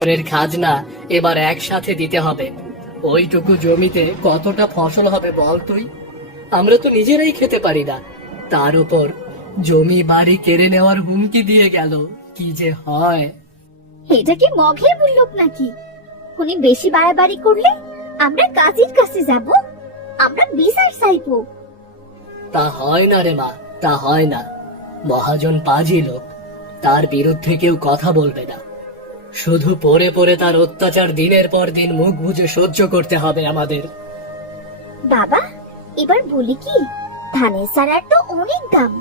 এর খাজনা এবার একসাথে দিতে হবে। ওইটুকু জমিতে কতটা ফসল হবে বল তুই? আমরা তো নিজেরাই খেতে পারি না, তার উপর জমি বাড়ি কেড়ে নেওয়ার হুমকি দিয়ে গেল। কি যে হয়! এটা কি মগের মুল্লুক নাকি? উনি বেশি বাড়াবাড়ি করলে আমরা কাজীর কাছে যাব, আমরা বিচার চাইবো। তা হয় না রে মা, তা হয় না। মহাজন পাজি লোক, তার বিরুদ্ধে কেউ কথা বলবে না। শুধু পড়ে পড়ে তার অত্যাচার দিনের পর দিন মুখ বুজে সহ্য করতে হবে আমাদের। বাবা, এবার বলি কি, ধানের চারার তো অনেক দাম।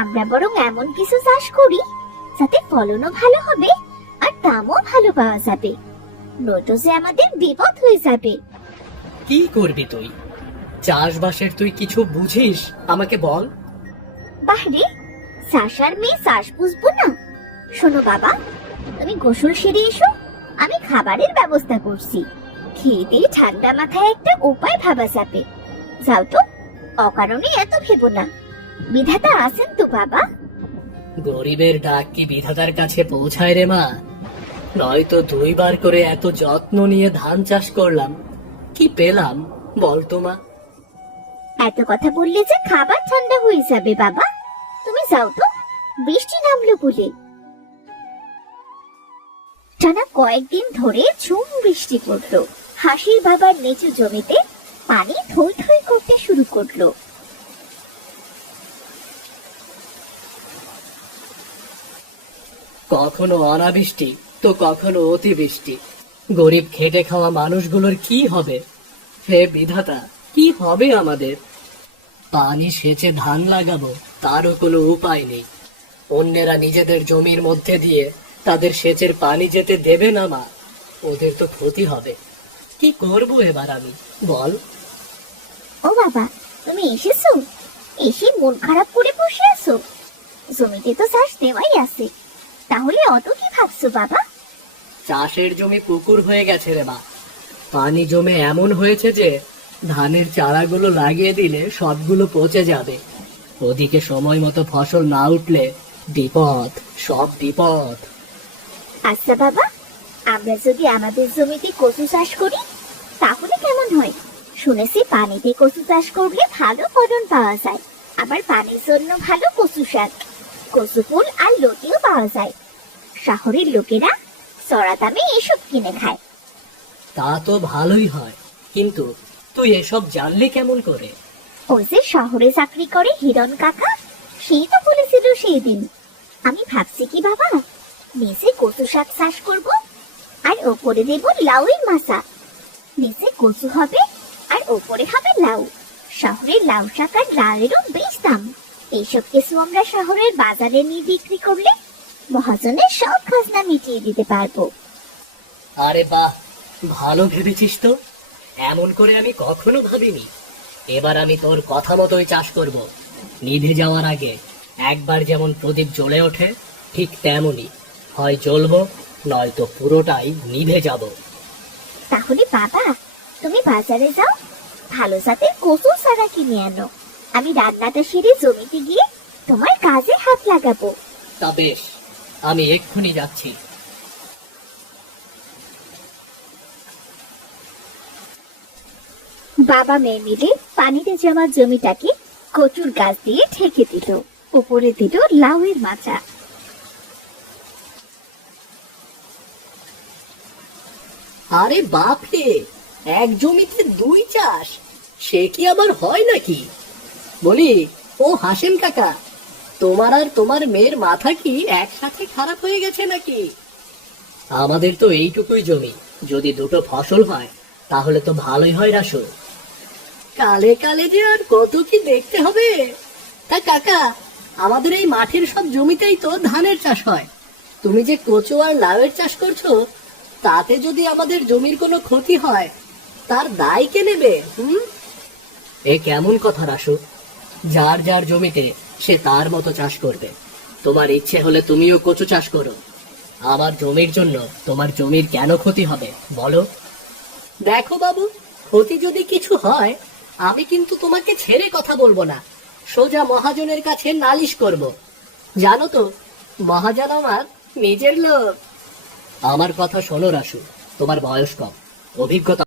আমরা বরং এমন কিছু চাষ করি যাতে ফলনও ভালো হবে আর দামও ভালো পাওয়া যাবে, নয়তো যে আমাদের বিপদ হয়ে যাবে। কি করবি তুই? চাষবাসের তুই কিছু বুঝিস? আমাকে বল। বাহরে, চাষার মেয়ে চাষ বুঝবো না? শোনো বাবা, তুমি গোসল সেরে এসো, আমি খাবারের ব্যবস্থা করছি। খেয়ে দিয়ে ঠান্ডা মাথায় একটা উপায় ভাবা যাবে। যাও তো, অকারণে এত ভেবো না, বিধাতা আছেন তো বাবা। গরিবের ডাক কি বিধাতার কাছে পৌঁছায় রে মা? নয়তো 2বার করে এত যত্ন নিয়ে ধান চাষ করলাম, কি পেলাম বলতো মা? এত কথা বললে যে খাবার ঠান্ডা হয়ে যাবে বাবা। তুমি যাও তো, বৃষ্টি নামলো বলে। টানা কয়েকদিন ধরে ঝুম বৃষ্টি পড়লো। হাসির বাবার নিচু জমিতে পানি থই থই করতে শুরু করলো। কখনো অনাবৃষ্টি তো কখনো অতিবৃষ্টি। গরিব খেটে খাওয়া মানুষগুলোর কি হবে? হে বিধাতা, কি হবে আমাদের? পানি সেচে ধান লাগাবো, তারও কোনো উপায় নেই। অন্যেরা নিজেদের জমির মধ্যে দিয়ে তাদের সেচের পানি যেতে দেবে না মা, ওদের তো ক্ষতি হবে। কি করব এবার আমি, বল? ও বাবা, তুমি এসেছো? এসে মন খারাপ করে বসে আছো? জমিতে তো চাষ দেওয়াই আছে, তাহলে অত কি ভাবছো বাবা? চাষের জমি পুকুর হয়ে গেছে রে মা। পানি জমে এমন হয়েছে যে ধানের চারাগুলো লাগিয়ে দিলে সবগুলো পচে যাবে। ওদিকে সময় মতো ফসল না উঠলে বিপদ, সব বিপদ। আচ্ছা বাবা, আমরা যদি আমাদের জমিতে কচু চাষ করি তাহলে কেমন হয়? শুনেছি পানিতে কচু চাষ করলে ভালো ফলন পাওয়া যায়, আবার পানির জন্য ভালো কচু শাক, কচু ফুল আর লতিও পাওয়া যায়। শহরের লোকেরা চড়া দামে এসব কিনে খায়। তা তো ভালোই হয়, কিন্তু তুই এসব জানলি কেমন করে? ওই যে শহরে চাকরি করে হিরণ কাকা, সেই তো বলেছিল সেই দিন। আমি ভাবছি কি বাবা, নিচে কচু শাক চাষ করব, আর ওপরে দেব লাউয়ের মাচা। নিচে কচু হবে আর ওপরে হবে লাউ। শহরের লাউ শাক আর লাউয়েরও বেশ দাম। এইসব কিছু আমরা শহরের বাজারে নিয়ে বিক্রি করলে মহাজনের সব খাজনা মিটিয়ে দিতে পারবো। আরে বাহ, ভালো ভেবেছিস তো। এমন করে আমি কখনো ভাবিনি। এবার আমি তোর কথা মতোই চাষ করব। নিভে যাওয়ার আগে একবার যেমন প্রদীপ জ্বলে ওঠে, ঠিক তেমনই হয় জ্বলবো, নয়তো পুরোটাই নিভে যাব। তাহলে বাবা, তুমি বাজারে যাও, ভালো জাতের কচু চারা কিনে আনো। আমি রান্নাটা সেরে জমিতে গিয়ে তোমার কাজে হাত লাগাবো। তা বেশ, আমি এক্ষুনি যাচ্ছি। বাবা মেয়ে মিলে পানিতে জমা জমিটাকে কচুর গাছ দিয়ে ঢেকে দিল, উপরে দিল লাউয়ের মাচা। আরে বাপ রে, এক জমিতে 2 চাষ, সে কি আবার হয় নাকি? বলি, ও হাসেম কাকা, তোমার আর তোমার মেয়ের মাথা কি একসাথে খারাপ হয়ে গেছে নাকি? আমাদের তো এইটুকুই জমি, যদি 2টো ফসল হয় তাহলে তো ভালোই হয় রাসু। কালে কালে যে আর কত কি দেখতে হবে। তা কাকা, আমাদের এই মাঠের সব জমিতেই তো ধানের চাষ হয়। তুমি যে কচু আর লাউয়ের চাষ করছো, তাতে যদি আমাদের জমির কোনো ক্ষতি হয়, তার দায় কে নেবে? এ কেমন কথা রাসু? যার যার জমিতে সে তার মতো চাষ করবে। তোমার ইচ্ছে হলে তুমিও কচু চাষ করো। আমার জমির জন্য তোমার জমির কেন ক্ষতি হবে বলো? দেখো বাবু, ক্ষতি যদি কিছু হয়, আমি কিন্তু তোমাকে ছেড়ে কথা বলবো না, সোজা মহাজনের কাছে নালিশ করব। জানো তো, মহাজন আমার নিজের লোক। আমার কথা শোনো রাসু, তোমার বয়স কম, অভিজ্ঞতা